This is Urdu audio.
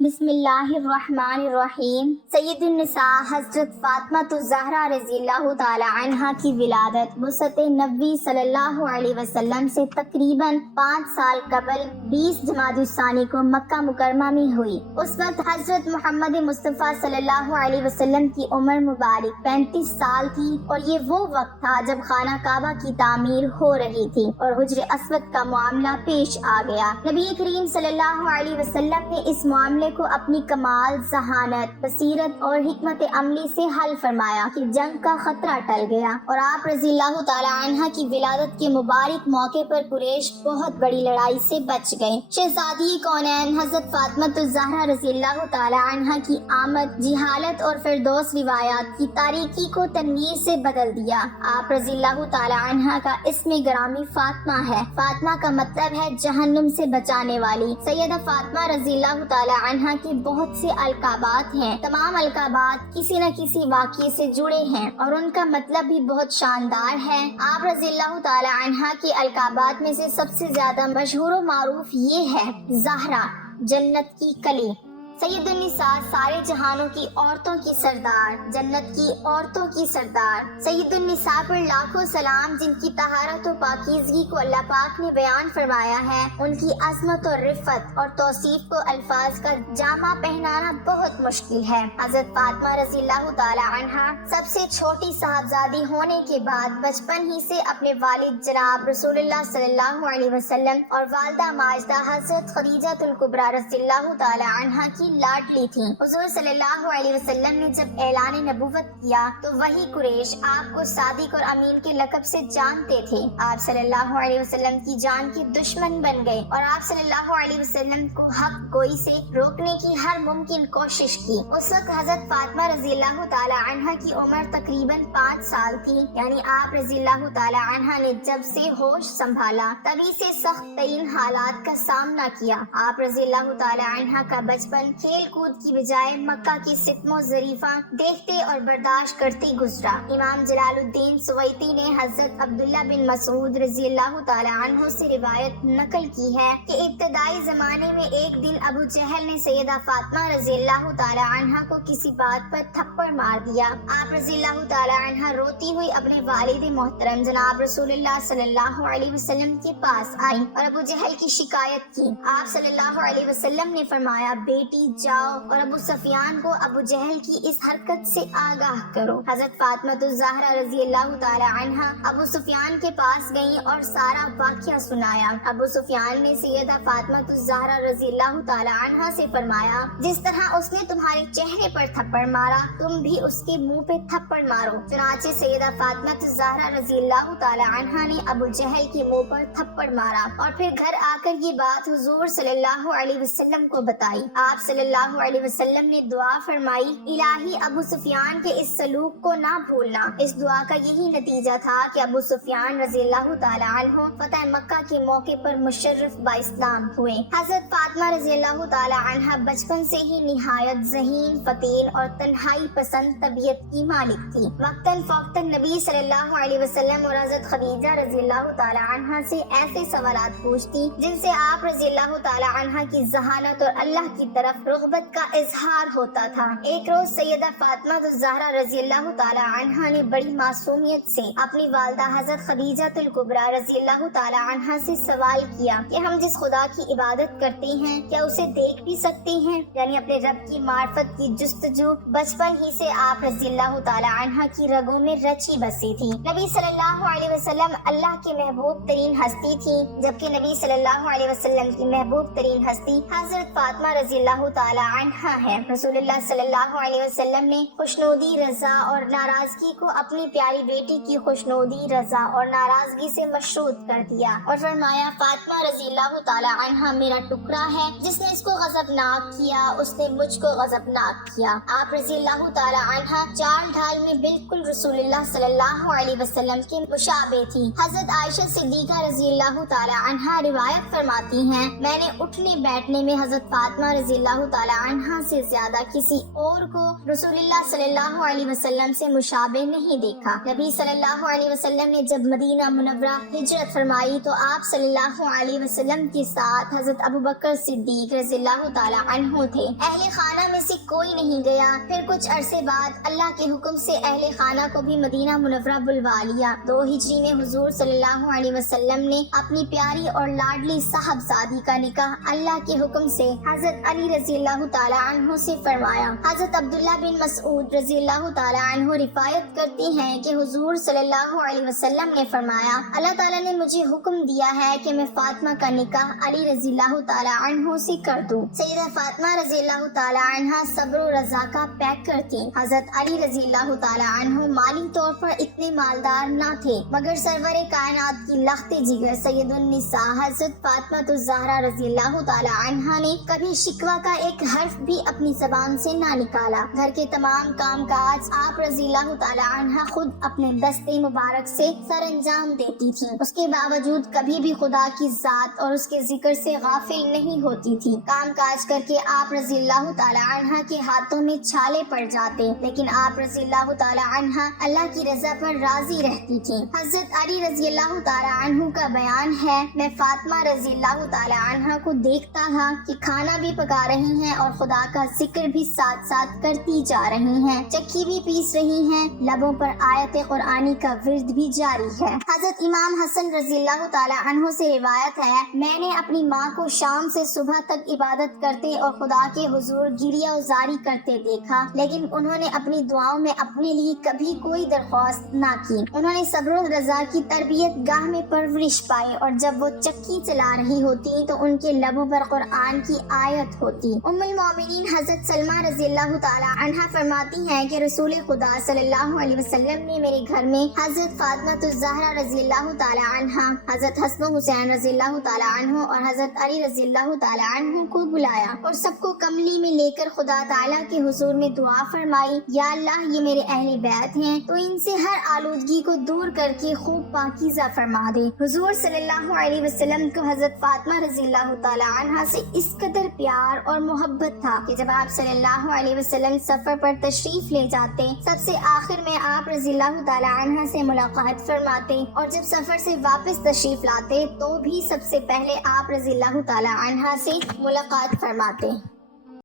بسم اللہ الرحمن الرحیم۔ سید النساء حضرت فاطمہ الزہرا رضی اللہ تعالی عنہا کی ولادت وسط نبوی صلی اللہ علیہ وسلم سے تقریباً 5 سال قبل 20 جمادی الثانی کو مکہ مکرمہ میں ہوئی۔ اس وقت حضرت محمد مصطفیٰ صلی اللہ علیہ وسلم کی عمر مبارک 35 سال تھی، اور یہ وہ وقت تھا جب خانہ کعبہ کی تعمیر ہو رہی تھی اور حجر اسود کا معاملہ پیش آ گیا۔ نبی کریم صلی اللہ علیہ وسلم نے اس معاملے کو اپنی کمال، ذہانت، بصیرت اور حکمت عملی سے حل فرمایا کہ جنگ کا خطرہ ٹل گیا، اور آپ رضی اللہ تعالی عنہ کی ولادت کے مبارک موقع پر قریش بہت بڑی لڑائی سے بچ گئے۔ شہزادی کونین حضرت فاطمہ الزہرا رضی اللہ تعالی عنہ کی آمد جہالت اور فردوس روایات کی تاریکی کو تنویر سے بدل دیا۔ آپ رضی اللہ تعالی عنہ کا اسم گرامی فاطمہ ہے۔ فاطمہ کا مطلب ہے جہنم سے بچانے والی۔ سیدہ فاطمہ رضی اللہ تعالی عنہ کے بہت سے القابات ہیں۔ تمام القابات کسی نہ کسی واقعے سے جڑے ہیں اور ان کا مطلب بھی بہت شاندار ہے۔ آپ رضی اللہ تعالی عنہ کے القابات میں سے سب سے زیادہ مشہور و معروف یہ ہے: زہرا، جنت کی کلی، سید النساء، سارے جہانوں کی عورتوں کی سردار، جنت کی عورتوں کی سردار۔ سید النساء پر لاکھوں سلام، جن کی طہارت و پاکیزگی کو اللہ پاک نے بیان فرمایا ہے۔ ان کی عظمت اور رفت اور توصیف کو الفاظ کا جامع پہنانا بہت مشکل ہے۔ حضرت فاطمہ رضی اللہ تعالی عنہ سب سے چھوٹی صاحبزادی ہونے کے بعد بچپن ہی سے اپنے والد جناب رسول اللہ صلی اللہ علیہ وسلم اور والدہ ماجدہ حضرت خدیجہ الکبریٰ رضی اللہ تعالی عنہ کی لاڈلی تھیں۔ حضور صلی اللہ علیہ وسلم نے جب اعلان نبوت کیا تو وہی قریش آپ کو صادق اور امین کے لقب سے جانتے تھے۔ آپ صلی اللہ علیہ وسلم کی جان کے دشمن بن گئے اور آپ صلی اللہ علیہ وسلم کو حق گوئی سے روکنے کی ہر ممکن کوشش کی۔ اس وقت حضرت فاطمہ رضی اللہ تعالی عنہ کی عمر تقریباً 5 سال تھی، یعنی آپ رضی اللہ تعالی عنہ نے جب سے ہوش سنبھالا تبھی سے سخت ترین حالات کا سامنا کیا۔ آپ رضی اللہ تعالی عنہ کا بچپن کھیل کود کی بجائے مکہ کی ستم و ظریفاں دیکھتے اور برداشت کرتے گزرا۔ امام جلال الدین سویتی نے حضرت عبداللہ بن مسعود رضی اللہ تعالی عنہ سے روایت نقل کی ہے کہ ابتدائی زمانے میں ایک دن ابو جہل نے سیدہ فاطمہ رضی اللہ تعالی عنہ کو کسی بات پر تھپڑ مار دیا۔ آپ رضی اللہ تعالی عنہ روتی ہوئی اپنے والد محترم جناب رسول اللہ صلی اللہ علیہ وسلم کے پاس آئیں اور ابو جہل کی شکایت کی۔ آپ صلی اللہ علیہ وسلم نے فرمایا، بیٹی جاؤ اور ابو سفیان کو ابو جہل کی اس حرکت سے آگاہ کرو۔ حضرت فاطمہ الزہرا رضی اللہ تعالی عنہ ابو سفیان کے پاس گئیں اور سارا واقعہ سنایا۔ ابو سفیان نے سیدہ فاطمہ الزہرا رضی اللہ تعالی عنہ سے فرمایا، جس طرح اس نے تمہارے چہرے پر تھپڑ مارا تم بھی اس کے منہ پہ تھپڑ مارو۔ چنانچہ سیدہ فاطمہ الزہرا رضی اللہ تعالی عنہ نے ابو جہل کے منہ پر تھپڑ مارا اور پھر گھر آ کر یہ بات حضور صلی اللہ علیہ وسلم کو بتائی۔ آپ صلی اللہ علیہ وسلم نے دعا فرمائی، الہی ابو سفیان کے اس سلوک کو نہ بھولنا۔ اس دعا کا یہی نتیجہ تھا کہ ابو سفیان رضی اللہ تعالی عنہ فتح مکہ کے موقع پر مشرف با اسلام ہوئے۔ حضرت فاطمہ رضی اللہ تعالی عنہ بچپن سے ہی نہایت ذہین، فطین اور تنہائی پسند طبیعت کی مالک تھی۔ وقتاً فوقتاً نبی صلی اللہ علیہ وسلم اور حضرت خدیجہ رضی اللہ تعالی عنہ سے ایسے سوالات پوچھتی جن سے آپ رضی اللہ تعالی عنہ کی ذہانت اور اللہ کی طرف رغبت کا اظہار ہوتا تھا۔ ایک روز سیدہ فاطمہ الزہرا رضی اللہ تعالی عنہ نے بڑی معصومیت سے اپنی والدہ حضرت خدیجہ الکبریٰ رضی اللہ تعالی عنہ سے سوال کیا کہ ہم جس خدا کی عبادت کرتے ہیں کیا اسے دیکھ بھی سکتے ہیں؟ یعنی اپنے رب کی معرفت کی جستجو بچپن ہی سے آپ رضی اللہ تعالی عنہ کی رگوں میں رچی بسی تھی۔ نبی صلی اللہ علیہ وسلم اللہ کی محبوب ترین ہستی تھی، جبکہ نبی صلی اللہ علیہ وسلم کی محبوب ترین ہستی حضرت فاطمہ رضی اللہ تعالی عنہ ہے۔ رسول اللہ صلی اللہ علیہ وسلم نے خوشنودی، رضا اور ناراضگی کو اپنی پیاری بیٹی کی خوشنودی، رضا اور ناراضگی سے مشروط کر دیا اور فرمایا، فاطمہ رضی اللہ تعالی عنہ میرا ٹکڑا ہے، جس نے اس کو غضبناک کیا اس نے مجھ کو غضبناک کیا۔ آپ رضی اللہ تعالی عنہ چال ڈھال میں بالکل رسول اللہ صلی اللہ علیہ وسلم کے مشابہ تھی۔ حضرت عائشہ صدیقہ رضی اللہ تعالی عنہ روایت فرماتی ہیں، میں نے اٹھنے بیٹھنے میں حضرت فاطمہ رضی اللہ اللہ تعالی عنہا سے زیادہ کسی اور کو رسول اللہ صلی اللہ علیہ وسلم سے مشابہ نہیں دیکھا۔ نبی صلی اللہ علیہ وسلم نے جب مدینہ منورہ ہجرت فرمائی تو آپ صلی اللہ علیہ وسلم کے ساتھ حضرت ابوبکر صدیق رضی اللہ تعالی عنہ تھے۔ اہل خانہ میں سے کوئی نہیں گیا۔ پھر کچھ عرصے بعد اللہ کے حکم سے اہل خانہ کو بھی مدینہ منورہ بلوا لیا۔ 2 ہجری میں حضور صلی اللہ علیہ وسلم نے اپنی پیاری اور لاڈلی صاحبزادی کا نکاح اللہ کے حکم سے حضرت علی رضی اللہ تعالی عنہ سے فرمایا۔ حضرت عبداللہ بن مسعود رضی اللہ تعالی عنہ روایت کرتے ہیں کہ حضور صلی اللہ علیہ وسلم نے فرمایا، اللہ تعالیٰ نے مجھے حکم دیا ہے کہ میں فاطمہ کا نکاح علی رضی اللہ تعالی عنہ سے کر دوں۔ سیدہ فاطمہ رضی اللہ تعالی عنہ صبر و رضا کا پیکر تھی۔ حضرت علی رضی اللہ تعالی عنہ مالی طور پر اتنے مالدار نہ تھے، مگر سرور کائنات کی لخت جگر سید النساء حضرت فاطمہ الزہرا رضی اللہ تعالی عنہ نے کبھی شکوہ کا ایک حرف بھی اپنی زبان سے نہ نکالا۔ گھر کے تمام کام کاج آپ رضی اللہ تعالی عنہ خود اپنے دستے مبارک سے سر انجام دیتی تھی۔ اس کے باوجود کبھی بھی خدا کی ذات اور اس کے ذکر سے غافل نہیں ہوتی تھی۔ کام کاج کر کے آپ رضی اللہ تعالی عنہ کے ہاتھوں میں چھالے پڑ جاتے، لیکن آپ رضی اللہ تعالی عنہ اللہ کی رضا پر راضی رہتی تھی۔ حضرت علی رضی اللہ تعالی عنہ کا بیان ہے، میں فاطمہ رضی اللہ تعالی عنہ کو دیکھتا تھا کہ کھانا بھی پکا رہی ہیں اور خدا کا ذکر بھی ساتھ ساتھ کرتی جا رہی ہیں، چکی بھی پیس رہی ہیں، لبوں پر آیت قرآنی کا ورد بھی جاری ہے۔ حضرت امام حسن رضی اللہ تعالی عنہ سے روایت ہے، میں نے اپنی ماں کو شام سے صبح تک عبادت کرتے اور خدا کے حضور گریہ وزاری کرتے دیکھا، لیکن انہوں نے اپنی دعاؤں میں اپنے لیے کبھی کوئی درخواست نہ کی۔ انہوں نے صبر و رضا کی تربیت گاہ میں پرورش پائی، اور جب وہ چکی چلا رہی ہوتی تو ان کے لبوں پر قرآن کی آیت ہوتی۔ ام المومنین حضرت سلمہ رضی اللہ تعالی عنہا فرماتی ہیں کہ رسول خدا صلی اللہ علیہ وسلم نے میرے گھر میں حضرت فاطمہ الزہرا رضی اللہ تعالی عنہا، حضرت حسن و حسین رضی اللہ تعالی عنہ اور حضرت علی رضی اللہ تعالی عنہ کو بلایا اور سب کو کملی میں لے کر خدا تعالیٰ کے حضور میں دعا فرمائی، یا اللہ یہ میرے اہل بیت ہیں تو ان سے ہر آلودگی کو دور کر کے خوب پاکیزہ فرما دے۔ حضور صلی اللہ علیہ وسلم کو حضرت فاطمہ رضی اللہ تعالی عنہا سے اس قدر پیار اور محبت تھا کہ جب آپ صلی اللہ علیہ وسلم سفر پر تشریف لے جاتے، سب سے آخر میں آپ رضی اللہ تعالی عنہ سے ملاقات فرماتے، اور جب سفر سے واپس تشریف لاتے تو بھی سب سے پہلے آپ رضی اللہ تعالی عنہ سے ملاقات فرماتے۔